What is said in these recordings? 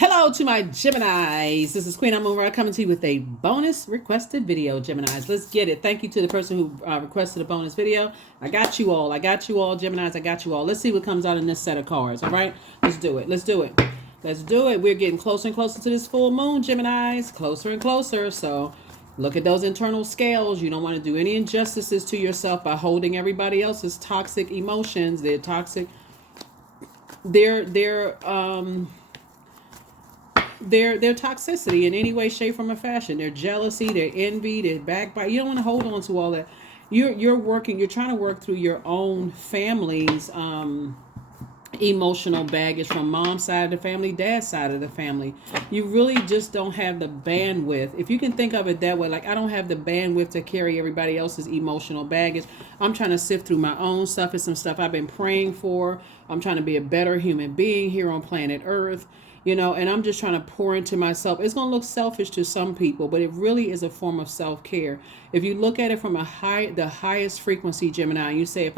Hello to my Geminis. This is Queen Amun Ra coming to you with a bonus requested video, Geminis. Let's get it. Thank you to the person who requested a bonus video. I got you all. Geminis. I got you all. Let's see what comes out in this set of cards. All right? Let's do it. We're getting closer and closer to this full moon, Geminis. Closer and closer. So look at those internal scales. You don't want to do any injustices to yourself by holding everybody else's toxic emotions. They're toxic. Their toxicity in any way, shape, form, or fashion. Their jealousy, their envy, their backbite. You don't want to hold on to all that. You're trying to work through your own family's emotional baggage from mom's side of the family, dad's side of the family. You really just don't have the bandwidth. If you can think of it that way, like I don't have the bandwidth to carry everybody else's emotional baggage. I'm trying to sift through my own stuff and some stuff I've been praying for. I'm trying to be a better human being here on planet Earth. And I'm just trying to pour into myself. It's going to look selfish to some people, but it really is a form of self-care. If you look at it from the highest frequency, Gemini, and you say, if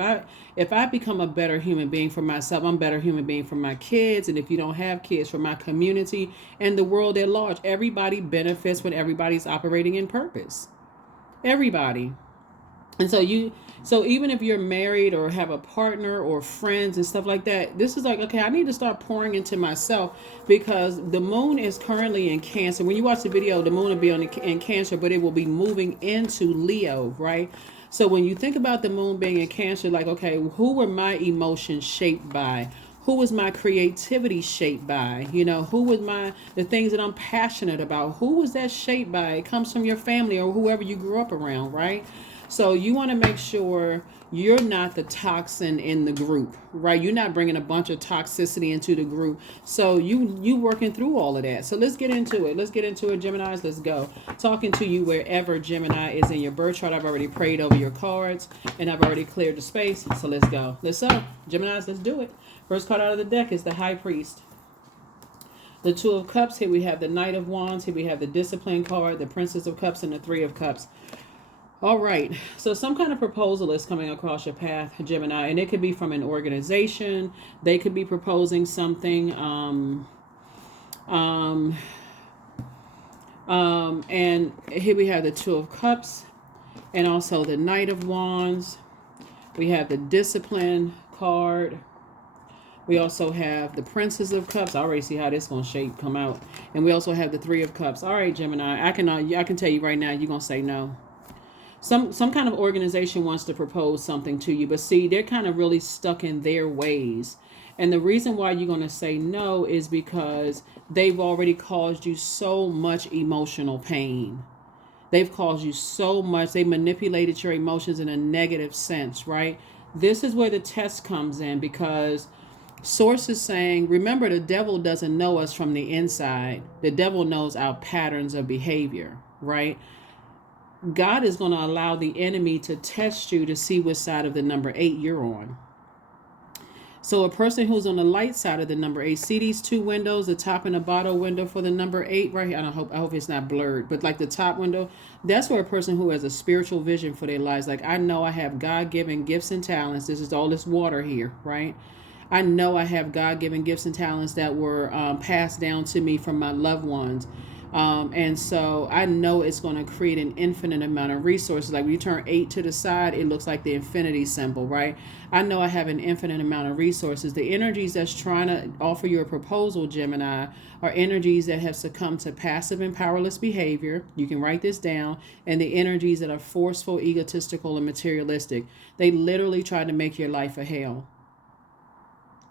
I become a better human being for myself, I'm a better human being for my kids. And if you don't have kids, for my community and the world at large, everybody benefits when everybody's operating in purpose. Everybody. And so even if you're married or have a partner or friends and stuff like that, this is like, okay, I need to start pouring into myself because the moon is currently in Cancer. When you watch the video, the moon will be in Cancer, but it will be moving into Leo, right? So when you think about the moon being in Cancer, like, okay, who were my emotions shaped by? Who was my creativity shaped by? Who was the things that I'm passionate about? Who was that shaped by? It comes from your family or whoever you grew up around, right? So you want to make sure you're not the toxin in the group, right? You're not bringing a bunch of toxicity into the group. So you working through all of that. So let's get into it. Geminis. Let's go. Talking to you wherever Gemini is in your birth chart. I've already prayed over your cards and I've already cleared the space. So let's go. Geminis, let's do it. First card out of the deck is the High Priest. The Two of Cups. Here we have the Knight of Wands. Here we have the Discipline card, the Princess of Cups, and the Three of Cups. All right, so some kind of proposal is coming across your path, Gemini, and it could be from an organization. They could be proposing something. And here we have the Two of Cups and also the Knight of Wands. We have the Discipline card. We also have the Princess of Cups. I already see how this is going to come out. And we also have the Three of Cups. All right, Gemini, I can tell you right now, you're going to say no. Some kind of organization wants to propose something to you, but see, they're kind of really stuck in their ways. And the reason why you're going to say no is because they've already caused you so much emotional pain. They've caused you so much. They manipulated your emotions in a negative sense, right? This is where the test comes in because Source is saying, remember, the devil doesn't know us from the inside. The devil knows our patterns of behavior, right? God is going to allow the enemy to test you to see which side of the number 8 you're on. So a person who's on the light side of the number 8, see these two windows, the top and the bottom window for the number 8 right here. I hope it's not blurred, but like the top window, that's where a person who has a spiritual vision for their lives, like I know I have God-given gifts and talents. This is all this water here, right? I know I have God-given gifts and talents that were passed down to me from my loved ones. And so I know it's going to create an infinite amount of resources. Like when you turn 8 to the side, it looks like the infinity symbol, right? I know I have an infinite amount of resources. The energies that's trying to offer you a proposal, Gemini, are energies that have succumbed to passive and powerless behavior. You can write this down. And the energies that are forceful, egotistical, and materialistic. They literally try to make your life a hell.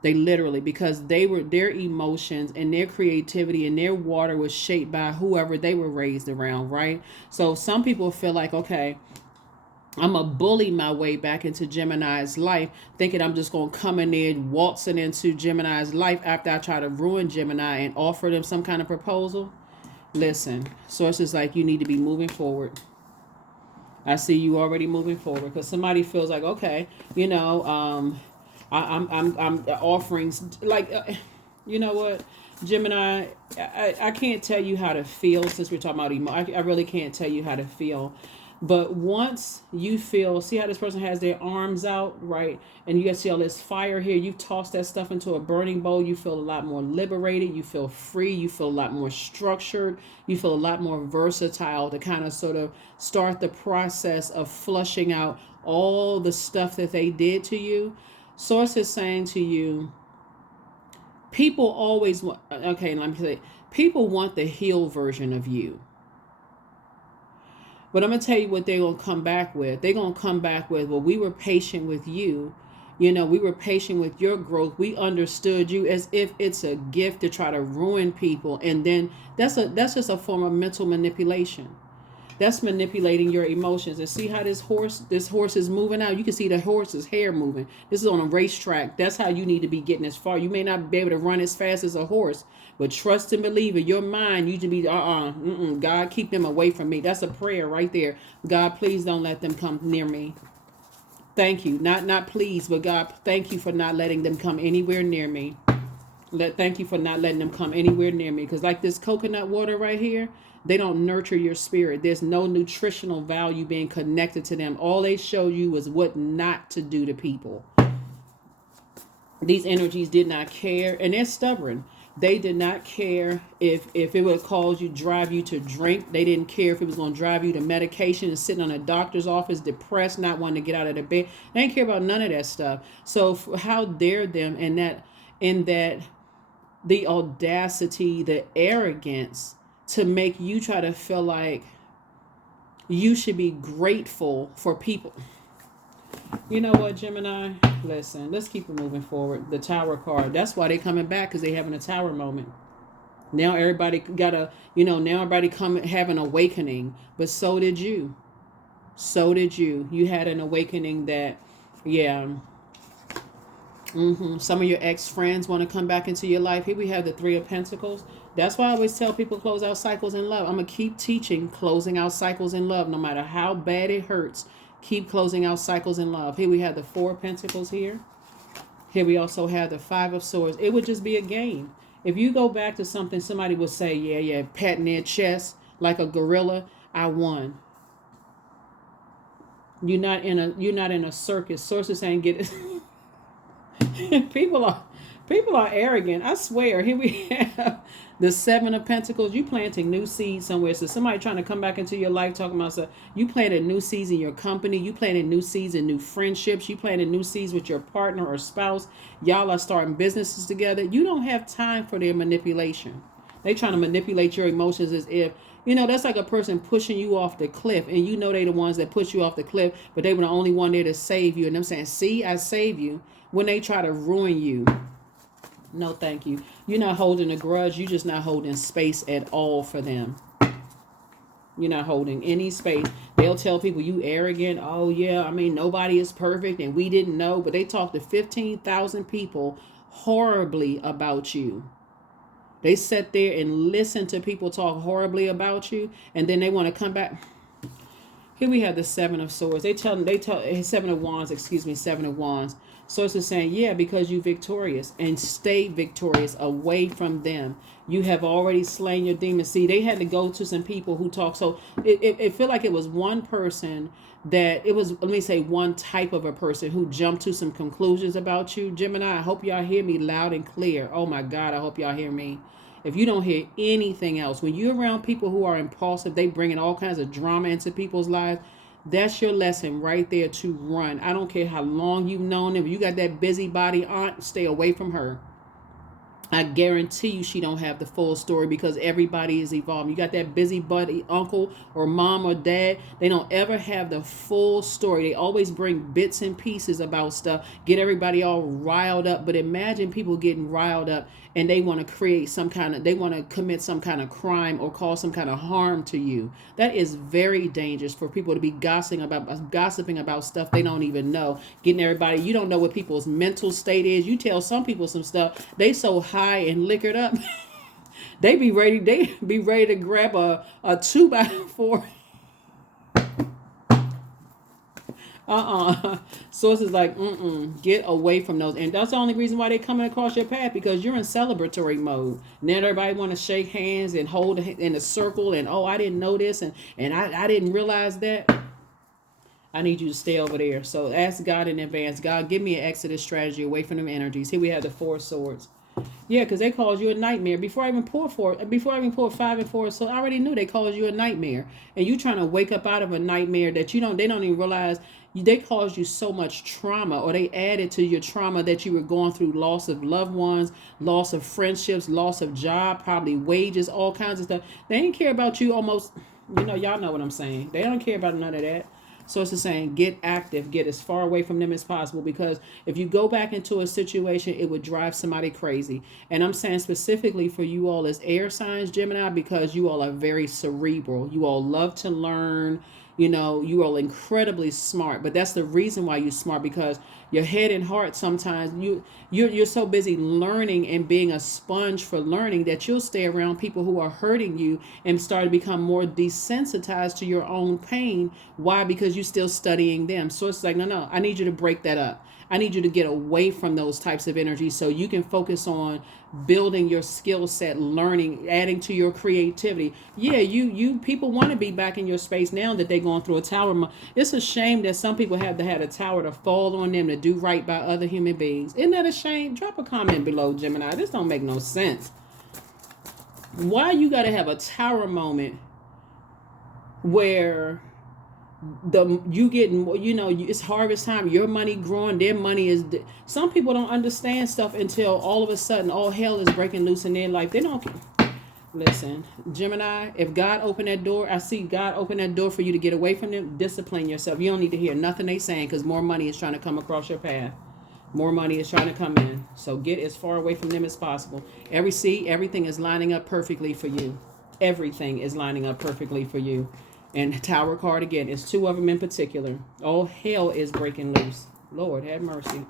They literally, because their emotions and their creativity and their water was shaped by whoever they were raised around, right? So some people feel like, okay, I'm going to bully my way back into Gemini's life, thinking I'm just going to come in there waltzing into Gemini's life after I try to ruin Gemini and offer them some kind of proposal. Listen, sources like you need to be moving forward. I see you already moving forward because somebody feels like, okay, I'm offering, like, you know what, Gemini, I can't tell you how to feel since we're talking about I really can't tell you how to feel. But once you feel, see how this person has their arms out, right? And you can see all this fire here. You've tossed that stuff into a burning bowl. You feel a lot more liberated. You feel free. You feel a lot more structured. You feel a lot more versatile to kind of sort of start the process of flushing out all the stuff that they did to you. Source is saying to you, people always want, okay, let me say, people want the healed version of you. But I'm going to tell you what they're going to come back with. They're going to come back with, well, we were patient with you. You know, we were patient with your growth. We understood you, as if it's a gift to try to ruin people. And then that's just a form of mental manipulation. That's manipulating your emotions. And see how this horse is moving out? You can see the horse's hair moving. This is on a racetrack. That's how you need to be getting as far. You may not be able to run as fast as a horse, but trust and believe in your mind. You should be, God, keep them away from me. That's a prayer right there. God, please don't let them come near me. Thank you. Not please, but God, thank you for not letting them come anywhere near me. Thank you for not letting them come anywhere near me. Because like this coconut water right here, they don't nurture your spirit. There's no nutritional value being connected to them. All they show you is what not to do to people. These energies did not care, and they're stubborn. They did not care if it would drive you to drink. They didn't care if it was going to drive you to medication and sitting on a doctor's office, depressed, not wanting to get out of the bed. They didn't care about none of that stuff. So how dare them in that the audacity, the arrogance to make you try to feel like you should be grateful for people. You know what, Gemini? Listen, let's keep it moving forward. The Tower card. That's why they're coming back, because they're having a Tower moment. Now everybody have an awakening. But so did you. So did you. You had an awakening that, yeah. Some of your ex-friends want to come back into your life. Here we have the Three of Pentacles. That's why I always tell people close out cycles in love. I'm going to keep teaching closing out cycles in love. No matter how bad it hurts, keep closing out cycles in love. Here we have the Four of Pentacles here. Here we also have the Five of Swords. It would just be a game. If you go back to something, somebody would say, yeah, patting their chest like a gorilla, I won. You're not in a circus. Sources saying get it. People are arrogant. I swear. Here we have the Seven of Pentacles. You planting new seeds somewhere. So somebody trying to come back into your life talking about stuff. You planted new seeds in your company. You planted new seeds in new friendships. You planted new seeds with your partner or spouse. Y'all are starting businesses together. You don't have time for their manipulation. They trying to manipulate your emotions as if, that's like a person pushing you off the cliff, and they the ones that push you off the cliff, but they were the only one there to save you. And them saying, see, I save you, when they try to ruin you. No, thank you. You're not holding a grudge. You're just not holding space at all for them. You're not holding any space. They'll tell people you arrogant. Oh, yeah, nobody is perfect, and we didn't know. But they talk to 15,000 people horribly about you. They sit there and listen to people talk horribly about you, and then they want to come back. Here we have the Seven of Swords. Seven of Wands. Sources saying, yeah, because you're victorious, and stay victorious away from them. You have already slain your demons. See, they had to go to some people who talk. So it felt like it was one person one type of a person who jumped to some conclusions about you. Gemini, I hope y'all hear me loud and clear. Oh my God, I hope y'all hear me. If you don't hear anything else, when you're around people who are impulsive, they bring in all kinds of drama into people's lives. That's your lesson right there to run. I don't care how long you've known them. If you got that busybody aunt, stay away from her. I guarantee you she don't have the full story, because everybody is evolving. You got that busybody uncle or mom or dad. They don't ever have the full story. They always bring bits and pieces about stuff, get everybody all riled up. But imagine people getting riled up and they want to commit some kind of crime or cause some kind of harm to you. That is very dangerous for people to be gossiping about stuff they don't even know. Getting everybody, you don't know what people's mental state is. You tell some people some stuff, they so high and liquored up, they be ready to grab a 2x4. Sources like, get away from those. And that's the only reason why they coming across your path, because you're in celebratory mode. Now everybody want to shake hands and hold in a circle, and I didn't know this, and I didn't realize that. I need you to stay over there. So ask God in advance, God, give me an exodus strategy away from them energies. Here we have the Four of Swords. Yeah, because they called you a nightmare before I even pulled 5 and 4. So I already knew they called you a nightmare, and you trying to wake up out of a nightmare that you don't. They don't even realize they caused you so much trauma, or they added to your trauma that you were going through loss of loved ones, loss of friendships, loss of job, probably wages, all kinds of stuff. They didn't care about you almost. Y'all know what I'm saying. They don't care about none of that. So it's the saying, get active, get as far away from them as possible, because if you go back into a situation, it would drive somebody crazy. And I'm saying specifically for you all as air signs, Gemini, because you all are very cerebral. You all love to learn. You are incredibly smart, but that's the reason why you're smart, because your head and heart, sometimes you're so busy learning and being a sponge for learning that you'll stay around people who are hurting you and start to become more desensitized to your own pain. Why? Because you're still studying them. So it's like, no, I need you to break that up. I need you to get away from those types of energies so you can focus on building your skill set, learning, adding to your creativity. Yeah, you people want to be back in your space now that they're going through a tower. It's a shame that some people have to have a tower to fall on them to do right by other human beings. Isn't that a shame? Drop a comment below, Gemini. This don't make no sense. Why you got to have a tower moment where it's harvest time, your money growing, their money is. Some people don't understand stuff until all of a sudden all hell is breaking loose in their life. They don't listen, Gemini. If God opened that door, I see God open that door for you to get away from them. Discipline yourself. You don't need to hear nothing they saying, because more money is trying to come across your path. More money is trying to come in. So get as far away from them as possible. Everything is lining up perfectly for you. Everything is lining up perfectly for you. And Tower card again, it's two of them in particular. All hell is breaking loose. Lord have mercy.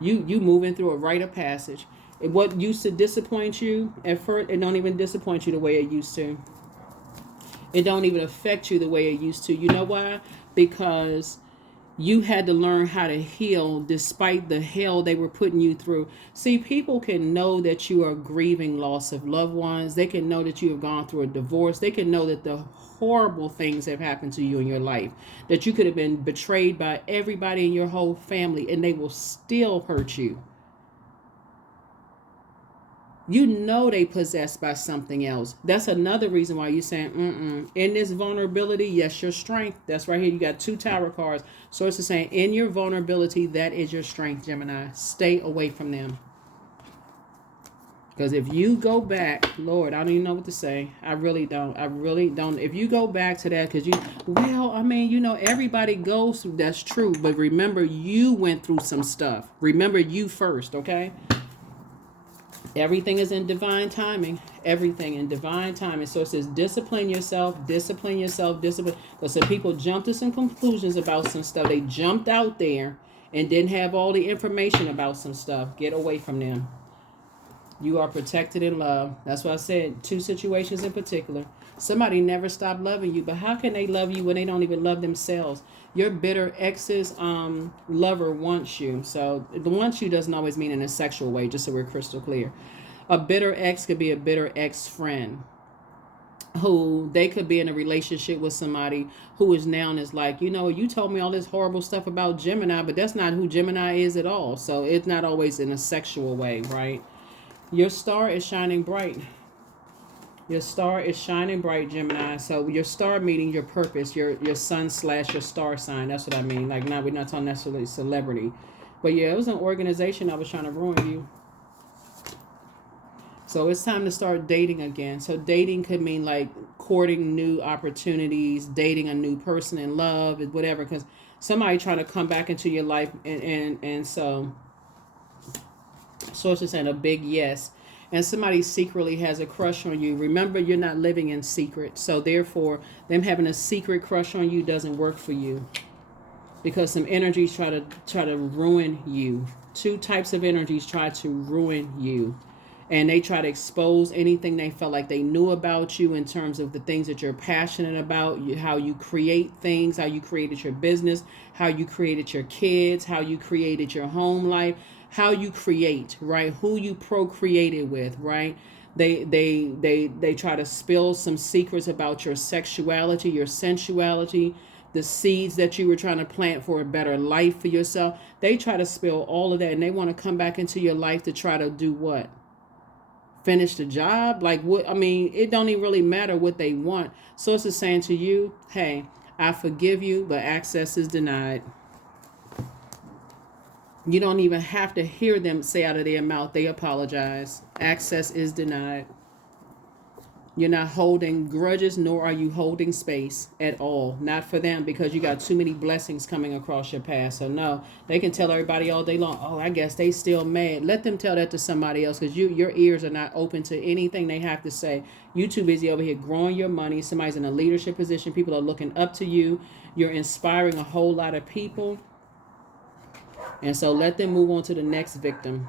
You moving through a rite of passage. What used to disappoint you at first, it don't even disappoint you the way it used to. It don't even affect you the way it used to. You know why? Because you had to learn how to heal despite the hell they were putting you through. See, people can know that you are grieving loss of loved ones. They can know that you have gone through a divorce. They can know that the horrible things have happened to you in your life, that you could have been betrayed by everybody in your whole family, and they will still hurt you. They possessed by something else. That's another reason why you're saying, in this vulnerability, yes, your strength. That's right here. You got 2 tower cards. So it's the saying, in your vulnerability, that is your strength, Gemini. Stay away from them. Because if you go back, Lord, I don't even know what to say. I really don't. If you go back to that, because everybody goes through, that's true. But remember, you went through some stuff. Remember you first, okay? Everything is in divine timing. Everything in divine timing. So it says discipline yourself. Because some people jumped to some conclusions about some stuff. They jumped out there and didn't have all the information about some stuff. Get away from them. You are protected in love. That's why I said 2 situations in particular. Somebody never stopped loving you, but how can they love you when they don't even love themselves? Your bitter ex's lover wants you. So the wants you doesn't always mean in a sexual way, just so we're crystal clear. A bitter ex could be a bitter ex-friend who they could be in a relationship with somebody who is now and is like, you told me all this horrible stuff about Gemini, but that's not who Gemini is at all. So it's not always in a sexual way, right? Your star is shining bright. Your star is shining bright, Gemini. So your star meaning your purpose, your sun / your star sign. That's what I mean. Like, now we're not talking necessarily celebrity. But yeah, it was an organization that was trying to ruin you. So it's time to start dating again. So dating could mean like courting new opportunities, dating a new person in love, whatever. Because somebody trying to come back into your life. And so it's just saying a big yes. And somebody secretly has a crush on you. Remember, you're not living in secret. So therefore, them having a secret crush on you doesn't work for you. Because some energies try to ruin you. 2 types of energies try to ruin you. And they try to expose anything they felt like they knew about you in terms of the things that you're passionate about, how you create things, how you created your business, how you created your kids, how you created your home life, how you create, right? Who you procreated with, right? They try to spill some secrets about your sexuality, your sensuality. the seeds that you were trying to plant for a better life for yourself. They try to spill all of that, and they want to come back into your life to try to do what? Finish the job? Like what? I mean, it don't even really matter what they want. Source is saying to you, hey, I forgive you, but access is denied. You don't even have to hear them say out of their mouth, they apologize. Access is denied. You're not holding grudges, nor are you holding space at all. Not for them, because you got too many blessings coming across your path. So no, they can tell everybody all day long, oh, I guess they still mad. Let them tell that to somebody else, because your ears are not open to anything they have to say. You too busy over here growing your money. Somebody's in a leadership position. People are looking up to you. You're inspiring a whole lot of people. And so let them move on to the next victim.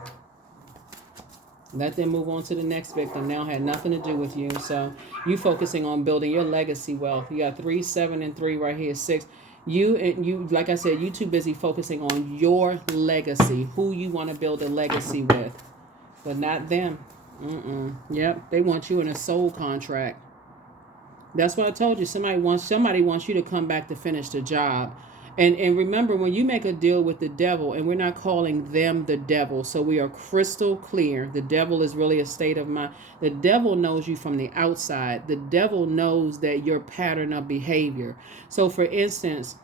Let them move on to the next victim. Now had nothing to do with you. So you focusing on building your legacy wealth. You got 3, 7, and 3 right here. 6. You, like I said, you too busy focusing on your legacy. Who you want to build a legacy with, but not them. Yep, they want you in a soul contract. That's what I told you. Somebody wants you to come back to finish the job. And remember, when you make a deal with the devil, and we're not calling them the devil, so we are crystal clear. The devil is really a state of mind. The devil knows you from the outside. The devil knows that your pattern of behavior. So, for instance,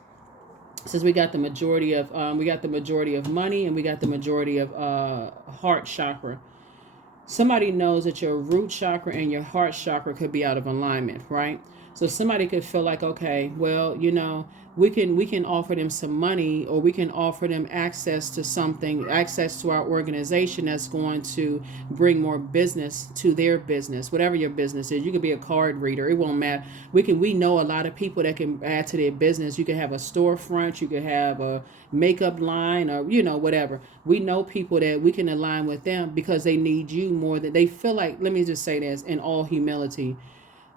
since we got the majority of money, and we got the majority of heart chakra. Somebody knows that your root chakra and your heart chakra could be out of alignment, right? So somebody could feel like, okay, well, we can offer them some money, or we can offer them access to something, access to our organization that's going to bring more business to their business, whatever your business is. You could be a card reader. It won't matter. We know a lot of people that can add to their business. You could have a storefront. You could have a makeup line, or, whatever. We know people that we can align with them because they need you more than they feel like. Let me just say this in all humility.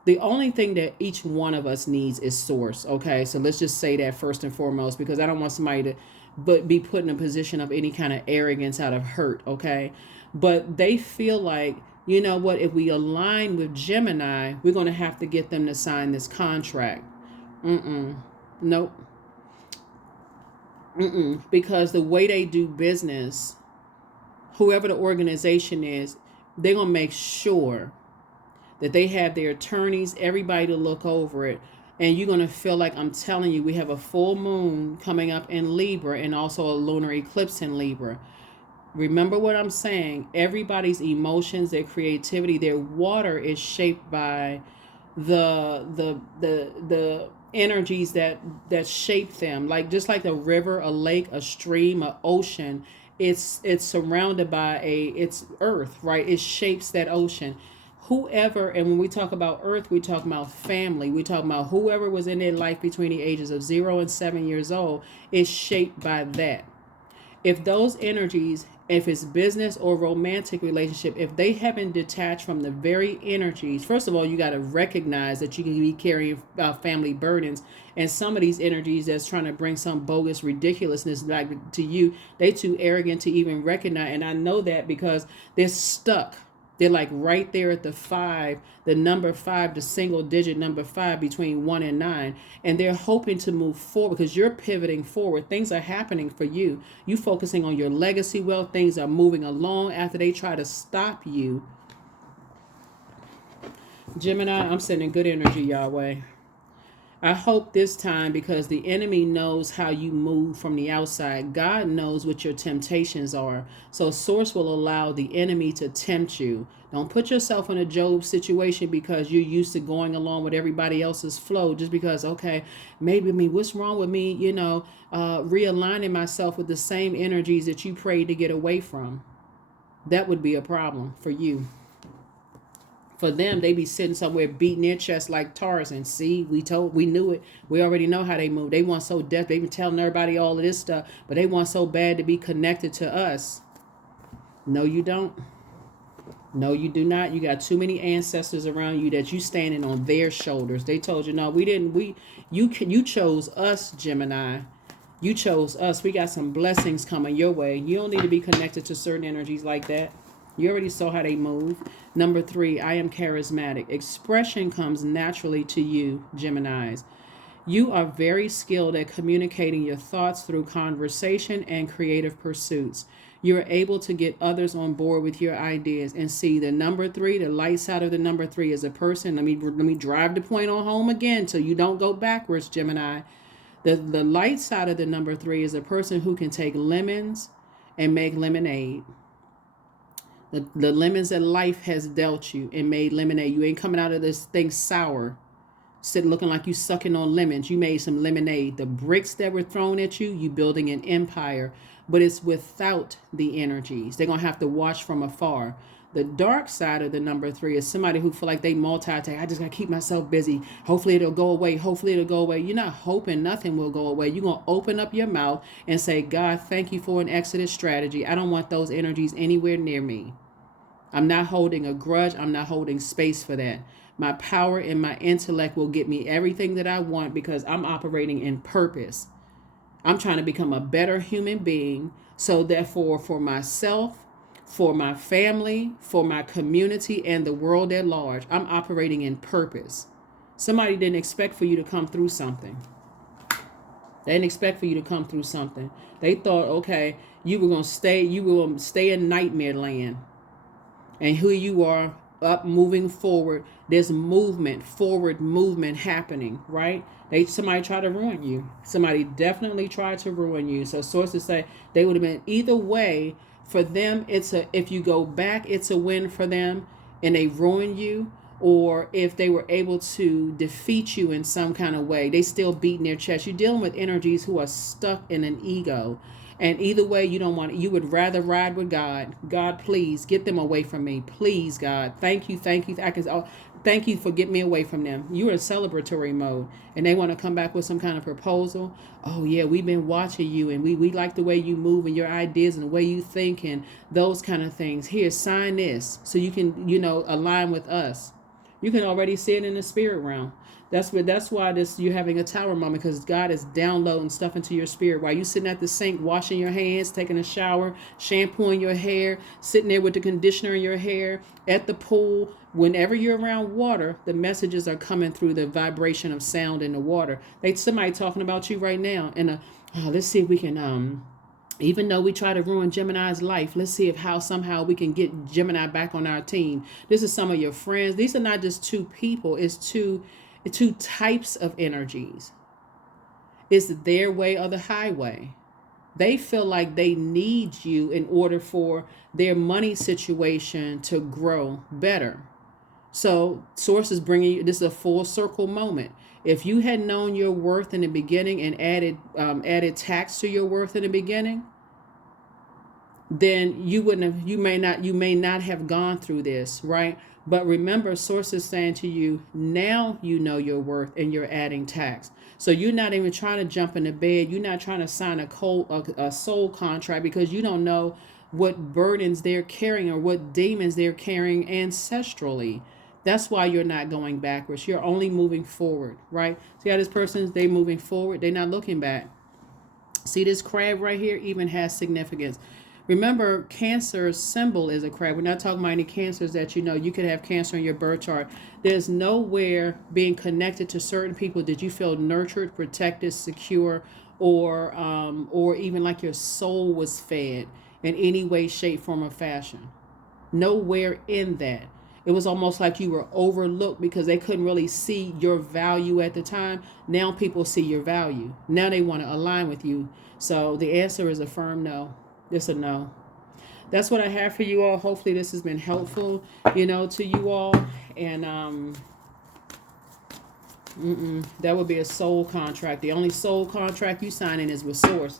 The only thing that each one of us needs is source. Okay, so let's just say that first and foremost, because I don't want somebody to be put in a position of any kind of arrogance out of hurt. Okay, but they feel like, you know what, if we align with Gemini, we're going to have to get them to sign this contract. Nope. Because the way they do business, whoever the organization is, they're going to make sure that they have their attorneys, everybody to look over it. And you're going to feel like, I'm telling you, we have a full moon coming up in Libra, and also a lunar eclipse in Libra. Remember what I'm saying. Everybody's emotions, their creativity, their water is shaped by the energies that shape them. Like, just like a river, a lake, a stream, an ocean, it's surrounded by it's earth, right? It shapes that ocean. Whoever, and when we talk about earth, we talk about family. We talk about whoever was in their life between the ages of 0 and 7 years old is shaped by that. If those energies, if it's business or romantic relationship, if they haven't detached from the very energies, first of all, you got to recognize that you can be carrying family burdens, and some of these energies that's trying to bring some bogus ridiculousness back to you, they too arrogant to even recognize. And I know that because they're stuck. They're like right there at the 5, the number 5, the single digit number 5 between 1 and 9. And they're hoping to move forward because you're pivoting forward. Things are happening for you. You focusing on your legacy wealth. Things are moving along after they try to stop you. Gemini, I'm sending good energy your way. I hope this time, because the enemy knows how you move from the outside. God knows what your temptations are. So Source will allow the enemy to tempt you. Don't put yourself in a Job situation because you're used to going along with everybody else's flow. Just because, okay, maybe what's wrong with me, realigning myself with the same energies that you prayed to get away from. That would be a problem for you. For them, they be sitting somewhere beating their chest like Tarzan. See, we knew it. We already know how they move. They want so deaf. They been telling everybody all of this stuff, but they want so bad to be connected to us. No, you don't. No, you do not. You got too many ancestors around you that you standing on their shoulders. They told you, no, we didn't. You chose us, Gemini. You chose us. We got some blessings coming your way. You don't need to be connected to certain energies like that. You already saw how they move. Number 3, I am charismatic. Expression comes naturally to you, Geminis. You are very skilled at communicating your thoughts through conversation and creative pursuits. You're able to get others on board with your ideas. And see, the number three, the light side of the number three is a person. Let me drive the point on home again so you don't go backwards, Gemini. The light side of the number three is a person who can take lemons and make lemonade. The lemons that life has dealt you and made lemonade. You ain't coming out of this thing sour, sitting looking like you sucking on lemons. You made some lemonade. The bricks that were thrown at you, you building an empire, but it's without the energies. They're gonna have to watch from afar. The dark side of the number three is somebody who feel like they multitask. I just gotta keep myself busy. Hopefully it'll go away. Hopefully it'll go away. You're not hoping nothing will go away. You're gonna open up your mouth and say, God, thank you for an exodus strategy. I don't want those energies anywhere near me. I'm not holding a grudge. I'm not holding space for that. My power and my intellect will get me everything that I want because I'm operating in purpose. I'm trying to become a better human being. So therefore, for myself, for my family, for my community, and the world at large, I'm operating in purpose. Somebody didn't expect for you to come through something. They didn't expect for you to come through something. They thought, okay, you were going to stay in nightmare land. And who you are, up, moving forward. There's movement, forward movement happening, right? Somebody tried to ruin you. Somebody definitely tried to ruin you. So sources say they would have been either way. For them, if you go back, it's a win for them and they ruin you. Or if they were able to defeat you in some kind of way, they still beating their chest. You're dealing with energies who are stuck in an ego. And either way, you don't want it. You would rather ride with God. God, please get them away from me. Please, God. Thank you. Thank you. Thank you for getting me away from them. You're in celebratory mode. And they want to come back with some kind of proposal. Oh, yeah, we've been watching you. And we like the way you move and your ideas and the way you think and those kind of things. Here, sign this so you can, align with us. You can already see it in the spirit realm. That's why you're having a tower moment, because God is downloading stuff into your spirit while you sitting at the sink, washing your hands, taking a shower, shampooing your hair, sitting there with the conditioner in your hair, at the pool. Whenever you're around water, the messages are coming through the vibration of sound in the water. Somebody talking about you right now. And let's see if we can even though we try to ruin Gemini's life, let's see if somehow we can get Gemini back on our team. This is some of your friends. These are not just two people. It's two types of energies. It's their way or the highway. They feel like they need you in order for their money situation to grow better. So sources bringing you, this is a full circle moment. If you had known your worth in the beginning and added tax to your worth in the beginning, then you may not have gone through this, right? But remember, sources saying to you, now you know your worth and you're adding tax. So you're not even trying to jump into bed. You're not trying to sign a soul contract because you don't know what burdens they're carrying or what demons they're carrying ancestrally. That's why you're not going backwards. You're only moving forward, right? See how this person's, they moving forward. They're not looking back. See, this crab right here even has significance. Remember, Cancer's symbol is a crab. We're not talking about any cancers that you could have cancer in your birth chart. There's nowhere being connected to certain people did you feel nurtured, protected, secure, or even like your soul was fed in any way, shape, form, or fashion. Nowhere in that. It was almost like you were overlooked because they couldn't really see your value at the time. Now people see your value. Now they want to align with you. So the answer is a firm no. It's a no. That's what I have for you all. Hopefully this has been helpful, to you all. And that would be a soul contract. The only soul contract you signing is with Source.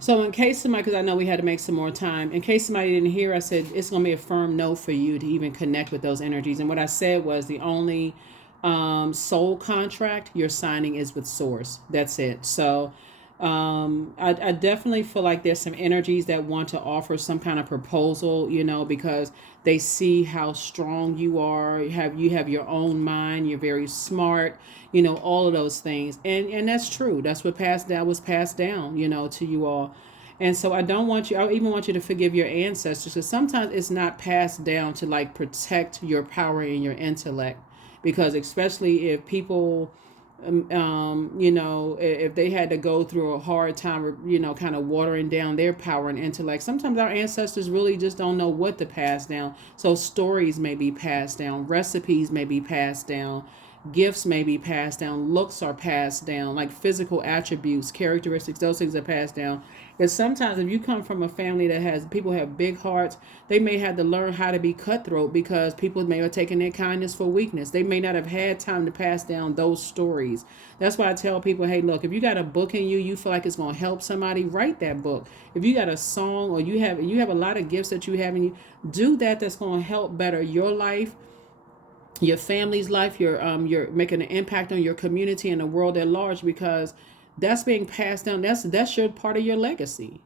So in case somebody, because I know we had to make some more time, in case somebody didn't hear, I said it's going to be a firm no for you to even connect with those energies. And what I said was the only soul contract you're signing is with Source. That's it. So I definitely feel like there's some energies that want to offer some kind of proposal, because they see how strong you are. You have your own mind. You're very smart, all of those things. And that's true. That's what was passed down, to you all. And so I even want you to forgive your ancestors, because sometimes it's not passed down to like protect your power and your intellect, because especially if people You know, if they had to go through a hard time, you know, kind of watering down their power and intellect. Sometimes our ancestors really just don't know what to pass down. So stories may be passed down, recipes may be passed down, gifts may be passed down, looks are passed down, like physical attributes, characteristics, those things are passed down. Because sometimes if you come from a family that has people have big hearts, they may have to learn how to be cutthroat because people may have taken their kindness for weakness. They may not have had time to pass down those stories. That's why I tell people, hey, look, if you got a book in you, you feel like it's going to help somebody, write that book. If you got a song or you have a lot of gifts that you have in you, do that. That's going to help better your life, your family's life. You're making an impact on your community and the world at large, because that's being passed down. That's your part of your legacy.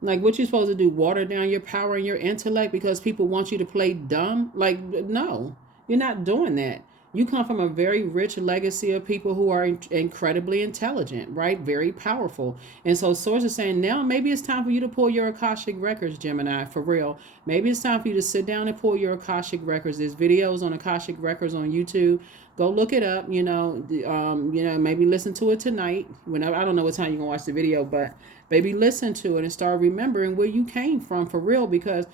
Like, what you supposed to do, water down your power and your intellect because people want you to play dumb? Like, no, you're not doing that. You come from a very rich legacy of people who are incredibly intelligent, right? Very powerful. And so Source is saying now maybe it's time for you to pull your Akashic records, Gemini, for real. Maybe it's time for you to sit down and pull your Akashic records. There's videos on Akashic records on YouTube. Go look it up, maybe listen to it tonight. Whenever, I don't know what time you're going to watch the video, but maybe listen to it and start remembering where you came from for real, because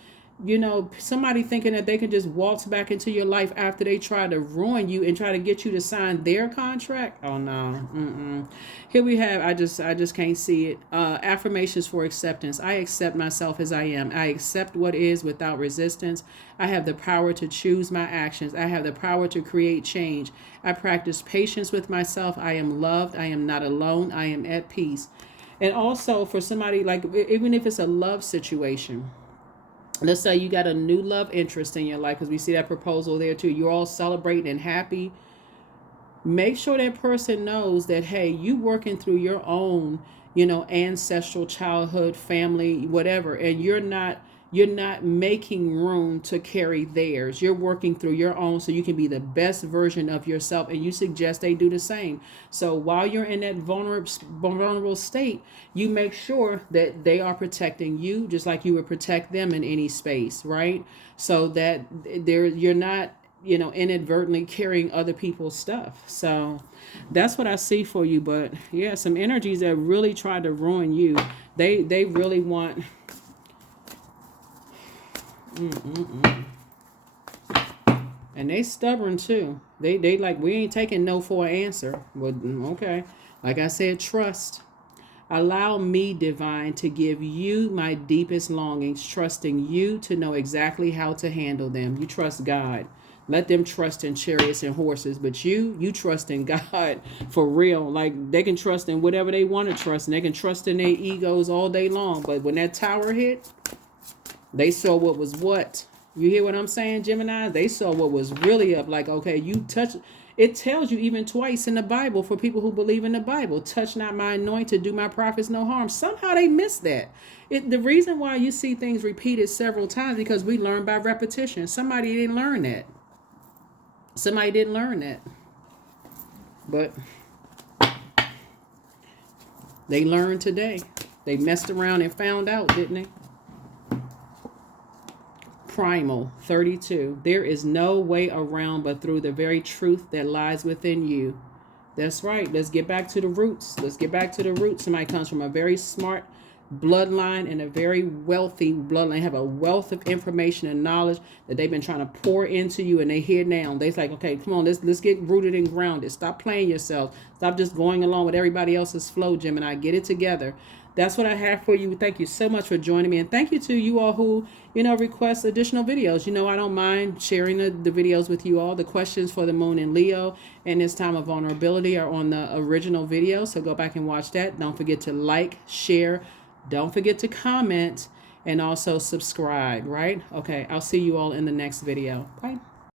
somebody thinking that they can just waltz back into your life after they try to ruin you and try to get you to sign their contract. Oh no. Here we have, I just can't see it. Affirmations for acceptance. I accept myself as I am. I accept what is without resistance. I have the power to choose my actions. I have the power to create change. I practice patience with myself. I am loved. I am not alone. I am at peace. And also for somebody, like, even if it's a love situation, let's say you got a new love interest in your life, because we see that proposal there too. You're all celebrating and happy. Make sure that person knows that, hey, you working through your own, ancestral, childhood, family, whatever, and you're not making room to carry theirs. You're working through your own so you can be the best version of yourself, and you suggest they do the same. So while you're in that vulnerable state, you make sure that they are protecting you just like you would protect them in any space, right? So that you're not inadvertently carrying other people's stuff. So that's what I see for you. But yeah, some energies that really try to ruin you. They really want. And they stubborn too. They like, we ain't taking no for an answer. Well, okay. Like I said, trust. Allow me, divine, to give you my deepest longings, trusting you to know exactly how to handle them. You trust God. Let them trust in chariots and horses, but you trust in God for real. Like, they can trust in whatever they want to trust, and they can trust in their egos all day long. But when that tower hit, they saw what was what. You hear what I'm saying, Gemini? They saw what was really up. Like, okay, you touch. It tells you even twice in the Bible, for people who believe in the Bible, touch not my anointed, do my prophets no harm. Somehow they missed that. The reason why you see things repeated several times, because we learn by repetition. Somebody didn't learn that. But they learned today. They messed around and found out, didn't they? Primal 32. There is no way around but through the very truth that lies within you. That's right. Let's get back to the roots. Somebody comes from a very smart bloodline and a very wealthy bloodline. Have a wealth of information and knowledge that they've been trying to pour into you, and they here now. They're like, okay, come on, let's get rooted and grounded. Stop playing yourself. Stop just going along with everybody else's flow, Gemini. Get it together. That's what I have for you. Thank you so much for joining me. And thank you to you all who, request additional videos. I don't mind sharing the videos with you all. The questions for the moon in Leo and this time of vulnerability are on the original video. So go back and watch that. Don't forget to like, share. Don't forget to comment and also subscribe, right? Okay, I'll see you all in the next video. Bye.